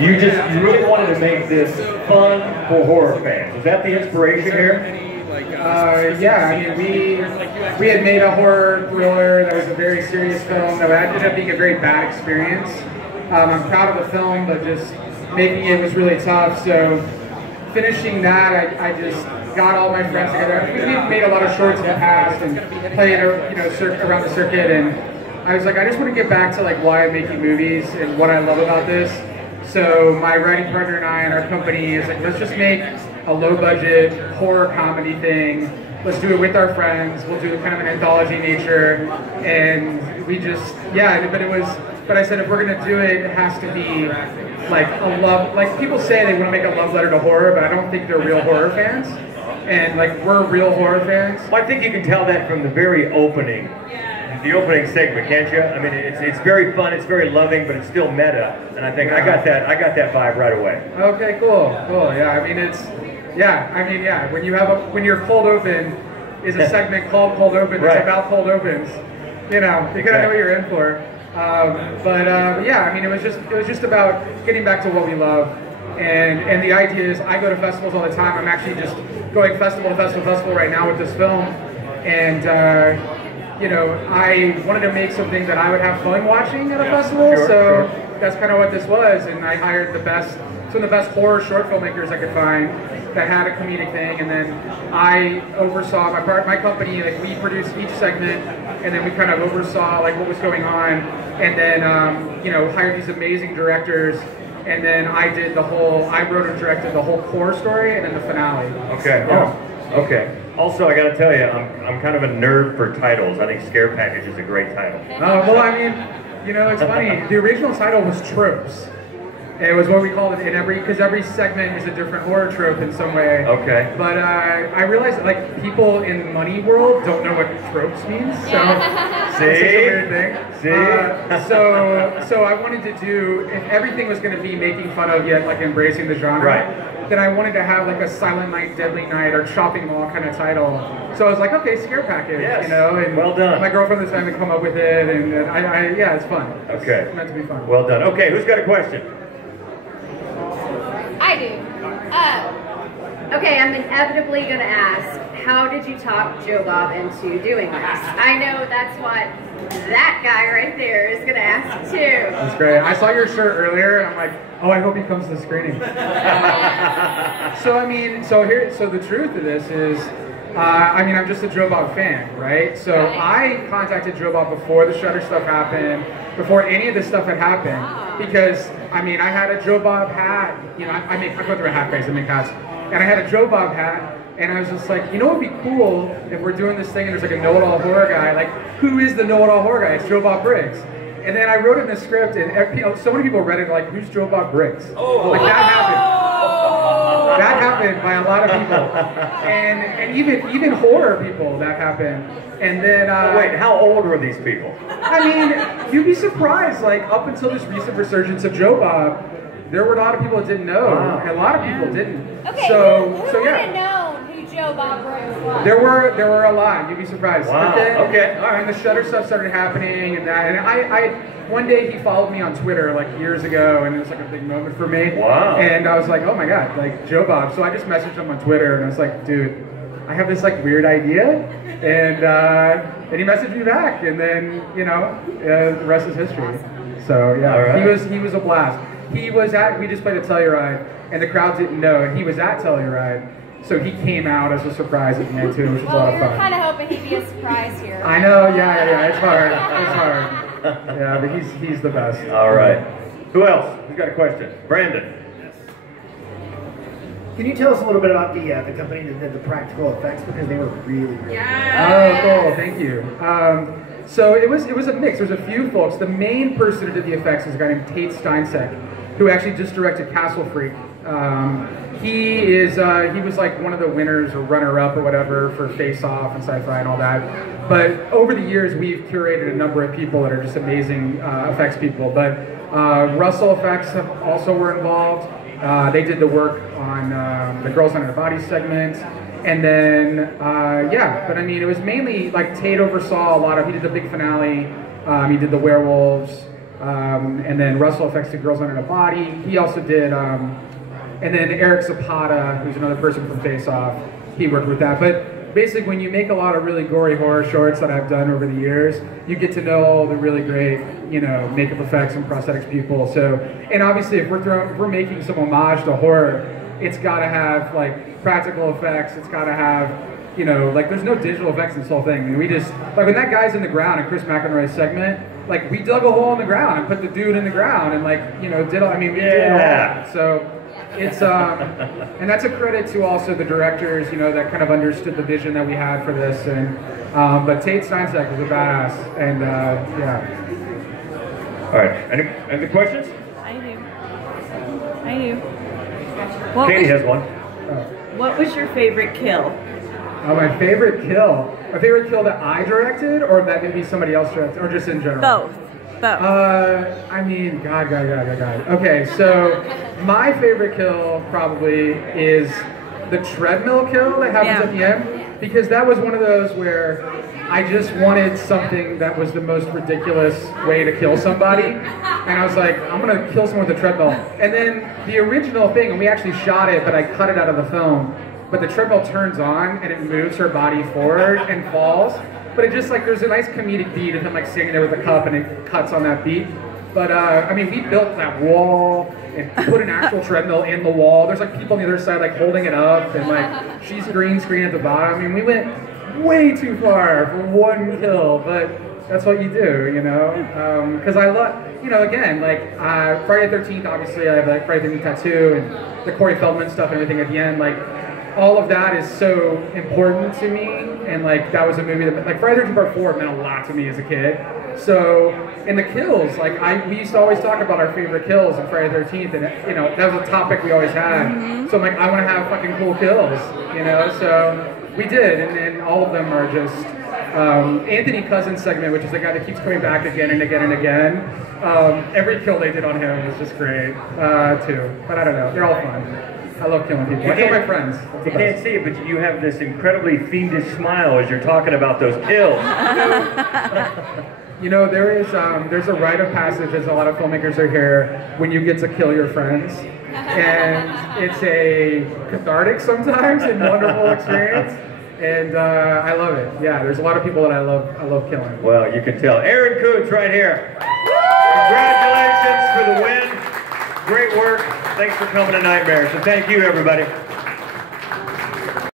You really wanted to make this fun for horror fans. Was that the inspiration here? Yeah, I mean, we had made a horror thriller that was a very serious film that ended up being a very bad experience. I'm proud of the film, but just making it was really tough. So finishing that, I just got all my friends together. We've made a lot of shorts in the past and played, around the circuit, and I was like, I just want to get back to like why I'm making movies and what I love about this. So my writing partner and I and our company is like, let's just make a low-budget horror comedy thing. Let's do it with our friends. We'll do kind of an anthology nature, and we just, but I said if we're gonna do it, it has to be like a love. Like people say they want to make a love letter to horror, but I don't think they're real horror fans. And like we're real horror fans. Well, I think you can tell that from the very opening. The opening segment, can't you? I mean, it's very fun, it's very loving, but it's still meta, and I think I got that vibe right away. Okay, cool. Yeah, I mean, when your cold open is a segment called Cold Open, right. It's about cold opens. You know, you gotta know what you're in for. Yeah, I mean, it was just about getting back to what we love, and the idea is I go to festivals all the time. I'm actually just going festival to festival right now with this film, and. I wanted to make something that I would have fun watching at a festival, so that's kind of what this was, and I hired some of the best horror short filmmakers I could find that had a comedic thing, and then I oversaw my company, like we produced each segment, and then we kind of oversaw like what was going on, and then hired these amazing directors, and then I wrote and directed the whole core story, and then the finale. Okay. Yeah. Okay. Also, I gotta tell you, I'm kind of a nerd for titles. I think Scare Package is a great title. Well, I mean, it's funny. The original title was Tropes. It was what we called it because every segment is a different horror trope in some way. Okay. But I realized that like people in the money world don't know what tropes means. So See? it's a weird thing. See? So I wanted to do, if everything was going to be making fun of yet like embracing the genre, right. Then I wanted to have like a Silent Night, Deadly Night or Shopping Mall kind of title. So I was like, okay, Scare Package, yes. And well done. My girlfriend this time to come up with it, and yeah, it's fun. Okay. It's meant to be fun. Well done. Okay, who's got a question? I do. Okay, I'm inevitably going to ask, how did you talk Joe Bob into doing this? I know that's what that guy right there is going to ask too. That's great. I saw your shirt earlier, and I'm like, oh, I hope he comes to the screening. So the truth of this is, I'm just a Joe Bob fan, right? So I contacted Joe Bob before the Shudder stuff happened, before any of this stuff had happened, because I had a Joe Bob hat. I go through a hat phase. I make hats, and I had a Joe Bob hat, and I was just like, it would be cool if we're doing this thing and there's like a know-it-all horror guy. Like, who is the know-it-all horror guy? It's Joe Bob Briggs. And then I wrote in the script, and so many people read it like, who's Joe Bob Briggs? Like that happened. That happened by a lot of people, and even horror people. That happened. And then wait, how old were these people? You'd be surprised. Like up until this recent resurgence of Joe Bob, there were a lot of people that didn't know. Wow. A lot of people didn't. Okay, so who yeah. would have known who Joe Bob Briggs was? There were a lot. You'd be surprised. Wow. But then, okay. All right. And the Shudder stuff started happening, and I one day he followed me on Twitter like years ago, and it was like a big moment for me. Wow. And I was like, oh my god, like Joe Bob. So I just messaged him on Twitter, and I was like, dude, I have this like weird idea, and he messaged me back, and then the rest is history. So yeah, right. he was a blast. We just played a Telluride, and the crowd didn't know, and he was at Telluride. So he came out as a surprise at the end too, which was a lot of fun. We were kind of hoping he'd be a surprise here. I know, yeah, it's hard. It's hard. Yeah, but he's the best. All right. Who else? Who's got a question? Brandon. Can you tell us a little bit about the company that did the practical effects, because they were really good. Oh, cool. Thank you. So it was a mix. There's a few folks. The main person who did the effects is a guy named Tate Steinseck, who actually just directed Castle Freak. He was like one of the winners or runner-up or whatever for Face Off and Sci-Fi and all that. But over the years, we've curated a number of people that are just amazing effects people. But Russell Effects also were involved. They did the work on the Girls Under the Body segment. And then, it was mainly like Tate oversaw a lot of, he did the big finale, he did the werewolves, And then Russell Effects did Girls Under a Body. He also did, and then Eric Zapata, who's another person from Face Off, he worked with that. But basically, when you make a lot of really gory horror shorts that I've done over the years, you get to know all the really great, you know, makeup effects and prosthetics people. So, and obviously, if we're making some homage to horror, it's got to have like practical effects. It's got to have, you know, like there's no digital effects in this whole thing. I mean, we just like when that guy's in the ground in Chris McEnroy's segment, like we dug a hole in the ground and put the dude in the ground and like, you know, did all, I mean, we did all that. So it's and that's a credit to also the directors, you know, that kind of understood the vision that we had for this. And but Tate Steinsack was a badass, and yeah. All right, any questions? I do. Katie has one. What was your favorite kill? Oh, my favorite kill. My favorite kill that I directed, or that maybe somebody else directed, or just in general? Both. I mean, God. Okay, so my favorite kill probably is the treadmill kill that happens at the end, because that was one of those where I just wanted something that was the most ridiculous way to kill somebody, and I was like, I'm gonna kill someone with a treadmill. And then the original thing, and we actually shot it, but I cut it out of the film, but the treadmill turns on and it moves her body forward and falls. But it just like, there's a nice comedic beat of him like standing there with a cup and it cuts on that beat. But I mean, we built that wall and put an actual treadmill in the wall. There's like people on the other side like holding it up, and like she's green screen at the bottom. I mean, we went way too far for one kill, but that's what you do, you know? Because I love, you know, again, like Friday the 13th, obviously I have like Friday the 13th tattoo and the Corey Feldman stuff and everything at the end, like all of that is so important to me. And like that was a movie that, like Friday the 13th Part 4 meant a lot to me as a kid. So, and the kills, like we used to always talk about our favorite kills in Friday the 13th, and you know, that was a topic we always had. So I'm like, I want to have fucking cool kills, you know? So we did, and all of them are just, Anthony Cousin's segment, which is the guy that keeps coming back again and again and again. Every kill they did on him was just great, too. But I don't know, they're all fun. I love killing people. I kill my friends. You can't see it, but you have this incredibly fiendish smile as you're talking about those kills. You know, there's a rite of passage, as a lot of filmmakers are here, when you get to kill your friends. And it's a cathartic sometimes and wonderful experience. And I love it. Yeah, there's a lot of people that I love killing. Well, you can tell. Aaron Koontz right here. Congratulations for the win. Great work. Thanks for coming to Nightmares. And thank you, everybody.